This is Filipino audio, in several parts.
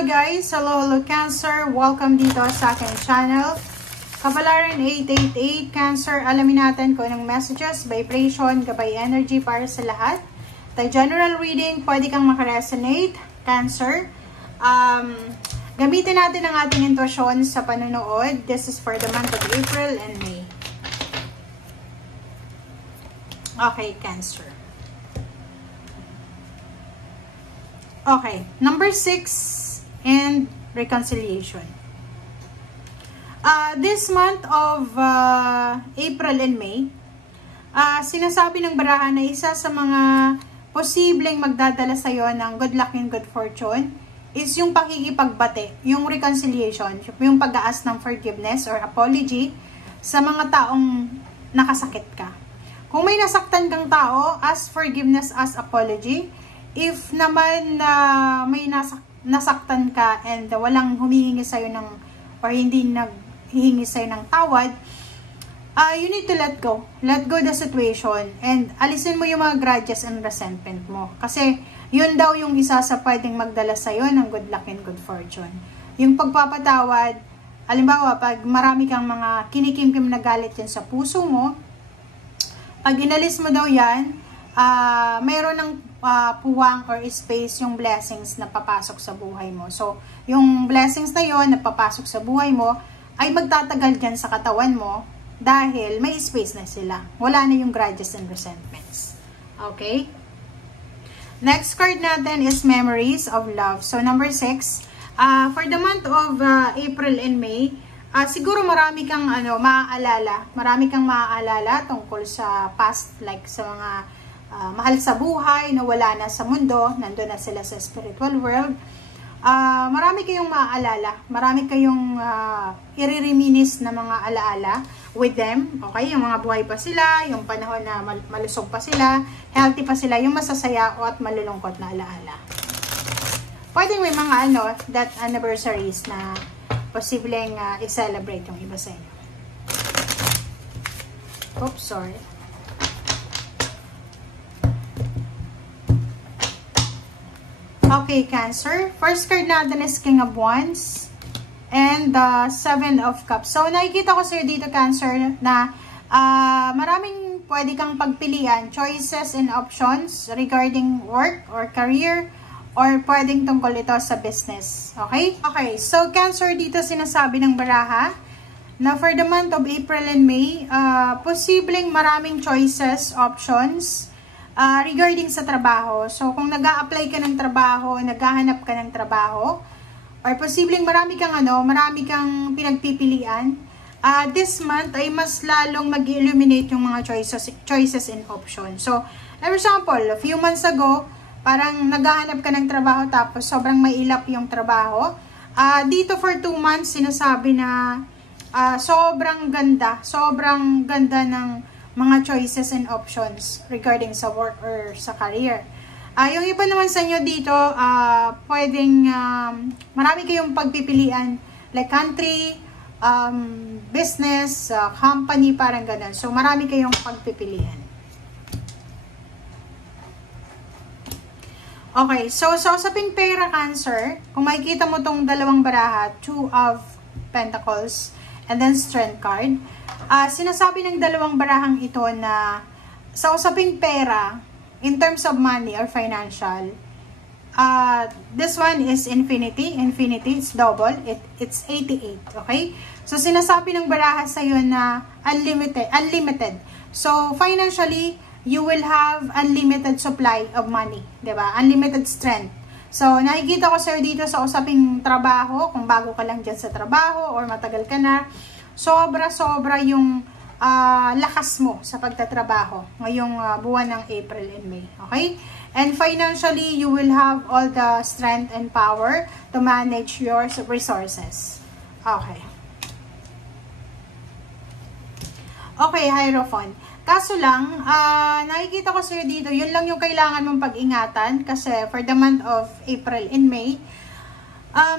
Hello guys! Hello Cancer! Welcome dito sa aking channel. Kapalaran 888 Cancer, alamin natin kung anong messages, vibration, gabay energy para sa lahat. The general reading, pwede kang makaresonate, Cancer. Gamitin natin ang ating intuition sa panonood. This is for the month of April and May. Okay, Cancer. Okay, number 6 and reconciliation. This month of April and May, sinasabi ng baraha na isa sa mga posibleng magdadala sa iyo ng good luck and good fortune is yung pakikipagbati, yung reconciliation, yung pag-aas ng forgiveness or apology sa mga taong nakasakit ka. Kung may nasaktan kang tao, ask forgiveness, ask apology. If naman may nasaktan ka and walang humihingi sa'yo ng, or hindi naghihingi sa'yo ng tawad, you need to let go. Let go the situation and alisin mo yung mga grudges and resentment mo. Kasi yun daw yung isa sa pwedeng magdala sa'yo ng good luck and good fortune. Yung pagpapatawad, halimbawa, pag marami kang mga kinikimkim na galit yan sa puso mo, pag inalis mo daw yan, mayroon ng puwang or space yung blessings na papasok sa buhay mo. So, yung blessings na yon na papasok sa buhay mo ay magtatagal dyan sa katawan mo dahil may space na sila. Wala na yung grudges and resentments. Okay? Next card natin is Memories of Love. So, number 6. For the month of April and May, siguro marami kang maaalala. Marami kang maaalala tungkol sa past, like sa mga mahal sa buhay, na wala na sa mundo, nandun na sila sa spiritual world. Marami kayong maaalala, marami kayong iririminis na mga alaala with them, okay? Yung mga buhay pa sila, yung panahon na malusog pa sila, healthy pa sila, yung masasaya o at malulungkot na alaala. Pwede may mga that anniversaries na posibleng i-celebrate yung iba sa inyo. Oops, sorry. Okay, Cancer. First card natin is King of Wands and the 7 of Cups. So, nakikita ko sa'yo dito, Cancer, na maraming pwede kang pagpilian, choices and options regarding work or career, or pwedeng tungkol ito sa business. Okay? Okay, so Cancer, dito sinasabi ng baraha na for the month of April and May, posibleng maraming choices, options, regarding sa trabaho. So, kung nag-a-apply ka ng trabaho, naghahanap ka ng trabaho, or posibleng marami kang pinagpipilian, this month ay mas lalong mag-illuminate yung mga choices and options. So, for example, a few months ago, parang naghahanap ka ng trabaho tapos sobrang mailap yung trabaho. Dito for 2 months, sinasabi na sobrang ganda ng mga choices and options regarding sa work or sa career. Yung iba naman sa inyo dito, pwedeng marami kayong pagpipilian, like country, business, company, parang ganun. So, marami kayong pagpipilian. Okay, so sa usaping pera, Cancer, kung makikita mo tong dalawang baraha, 2 of Pentacles and then Strength card, sinasabi ng dalawang barahang ito na sa usaping pera, in terms of money or financial, this one is infinity. Infinity, it's double. It's 88, okay? So, sinasabi ng baraha sa'yo na unlimited. So, financially, you will have unlimited supply of money, diba? Unlimited strength. So, nakikita ko sa'yo dito sa usaping trabaho, kung bago ka lang dyan sa trabaho or matagal ka na, sobra yung lakas mo sa pagtatrabaho ngayong buwan ng April and May. Okay? And financially, you will have all the strength and power to manage your resources. Okay. Okay, Hierophant. Kaso lang, nakikita ko sa'yo dito, yun lang yung kailangan mong pag-ingatan kasi for the month of April and May,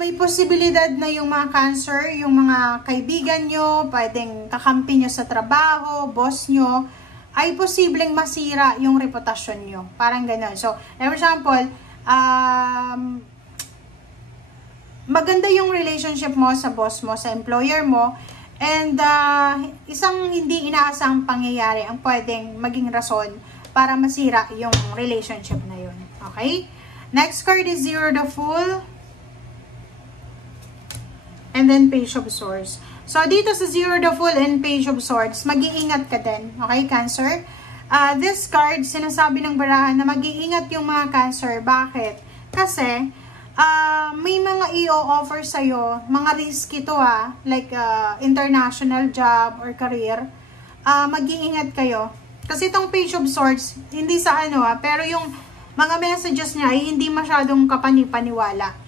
may posibilidad na yung mga Cancer, yung mga kaibigan nyo, pwedeng kakampi nyo sa trabaho, boss nyo, ay posibleng masira yung reputasyon nyo. Parang ganun. So, for example, maganda yung relationship mo sa boss mo, sa employer mo, and isang hindi inaasang pangyayari ang pwedeng maging rason para masira yung relationship na yun. Okay? Next card is Zero the Fool. And then Page of Swords. So, dito sa Zero the Fool and Page of Swords, mag-iingat ka din. Okay, Cancer? This card, sinasabi ng barahan na mag-iingat yung mga Cancer. Bakit? Kasi, may mga i-offer sa'yo, mga risky to like international job or career. Mag-iingat kayo. Kasi itong Page of Swords, hindi sa pero yung mga messages niya ay hindi masyadong kapani-paniwala.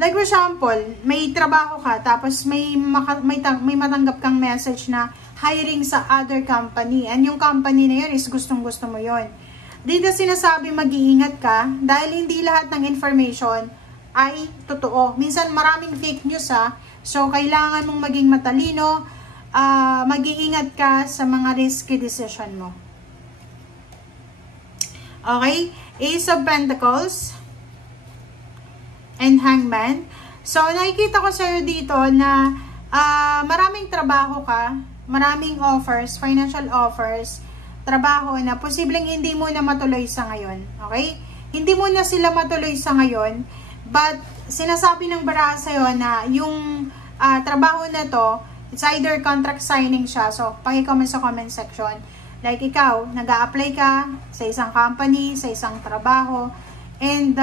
Like for example, may trabaho ka, tapos may matanggap kang message na hiring sa other company. And yung company na yun is gustong-gusto mo yun. Dito sinasabi mag-iingat ka dahil hindi lahat ng information ay totoo. Minsan maraming fake news So, kailangan mong maging matalino. Mag-iingat ka sa mga risky decision mo. Okay? Ace of Pentacles and Hangman. So, nakikita ko sa'yo dito na maraming trabaho ka, maraming offers, financial offers, trabaho na posibleng hindi mo na matuloy sa ngayon. Okay? Hindi mo na sila matuloy sa ngayon, but sinasabi ng baraha sa'yo na yung trabaho na to, it's either contract signing siya. So, paki-comment sa comment section. Like ikaw, nag-a-apply ka sa isang company, sa isang trabaho, and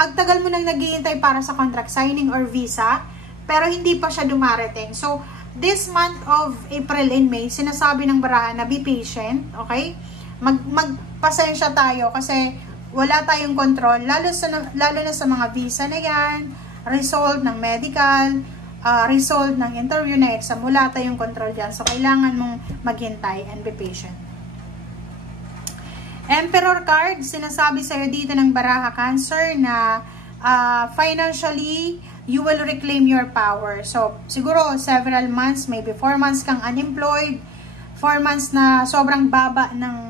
ang tagal mo nang naghihintay para sa contract signing or visa, pero hindi pa siya dumarating. So, this month of April and May, sinasabi ng baraha na be patient, okay? Magpasensya tayo kasi wala tayong control, lalo na sa mga visa na yan, result ng medical, result ng interview na exam, wala tayong control dyan. So, kailangan mong maghintay and be patient. Emperor card, sinasabi sa'yo dito ng baraha Cancer na financially, you will reclaim your power. So, siguro several months, maybe 4 months kang unemployed, 4 months na sobrang baba ng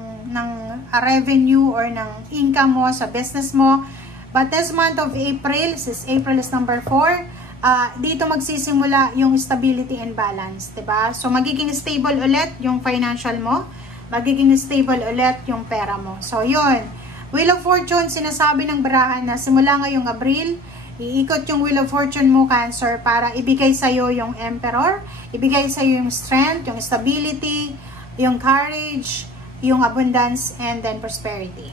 revenue or ng income mo sa business mo. But this month of April, April is number 4, dito magsisimula yung stability and balance, diba? So, magiging stable ulit yung financial mo, magiging stable ulit yung pera mo. So, yun. Wheel of Fortune, sinasabi ng barahan na simula ngayong Abril, iikot yung Wheel of Fortune mo, Cancer, para ibigay sa'yo yung Emperor, ibigay sa'yo yung strength, yung stability, yung courage, yung abundance, and then prosperity.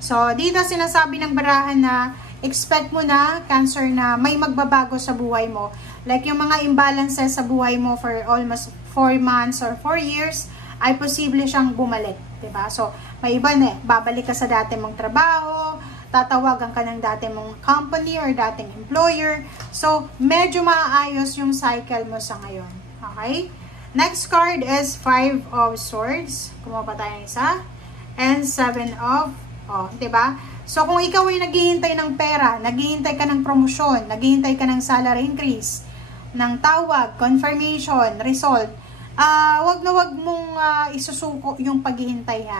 So, dito sinasabi ng barahan na expect mo na, Cancer, na may magbabago sa buhay mo. Like yung mga imbalances sa buhay mo for almost 4 months or 4 years, ay posible siyang bumalik, diba? So, may iba na babalik ka sa dati mong trabaho, tatawagan ka ng dati mong company or dating employer. So, medyo maaayos yung cycle mo sa ngayon. Okay? Next card is 5 of Swords. Kumuha pa tayo ng isa. And 7 of, diba? So, kung ikaw ay naghihintay ng pera, naghihintay ka ng promosyon, naghihintay ka ng salary increase, ng tawag, confirmation, result, wag na wag mong isusuko yung paghihintay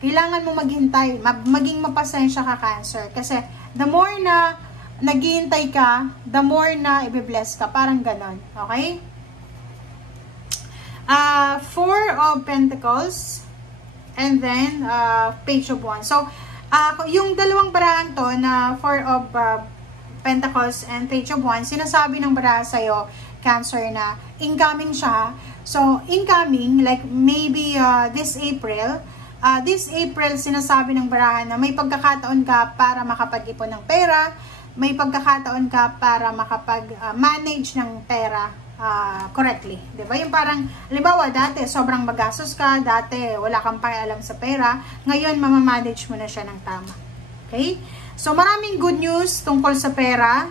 Kailangan mong maghintay, maging mapasensya ka, Cancer. Kasi the more na naghihintay ka, the more na i-bless ka. Parang ganon. Okay? 4 of Pentacles and then Page of Wands. So, yung dalawang barahan to na 4 of Pentacles and Page of Wands, sinasabi ng baraha sa'yo, Cancer, na incoming siya. So, incoming, like maybe this April, sinasabi ng barahan na may pagkakataon ka para makapag-ipon ng pera, may pagkakataon ka para makapag-manage ng pera correctly. Diba? Yung parang, halimbawa, dati sobrang magastos ka, dati wala kang pakialam sa pera, ngayon mamamanage mo na siya ng tama. Okay? So, maraming good news tungkol sa pera.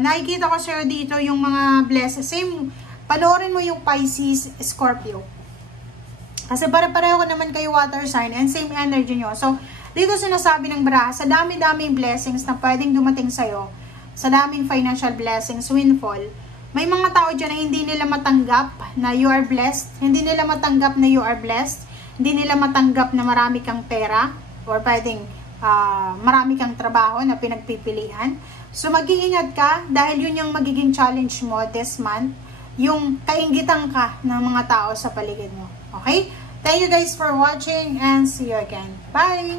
Nakikita ko sa'yo dito yung mga blessings. Same, panoorin mo yung Pisces, Scorpio. Kasi pare-pareho ko naman kayo water sign and same energy nyo. So, dito sinasabi ng baraha, sa dami-daming blessings na pwedeng dumating sa'yo, sa daming financial blessings, windfall, may mga tao dyan na hindi nila matanggap na you are blessed, hindi nila matanggap na you are blessed, hindi nila matanggap na marami kang pera, or pwedeng marami kang trabaho na pinagpipilian. So mag-iingat ka dahil yun yung magiging challenge mo this month, yung kaingitan ka ng mga tao sa paligid mo. Okay? Thank you guys for watching and see you again. Bye!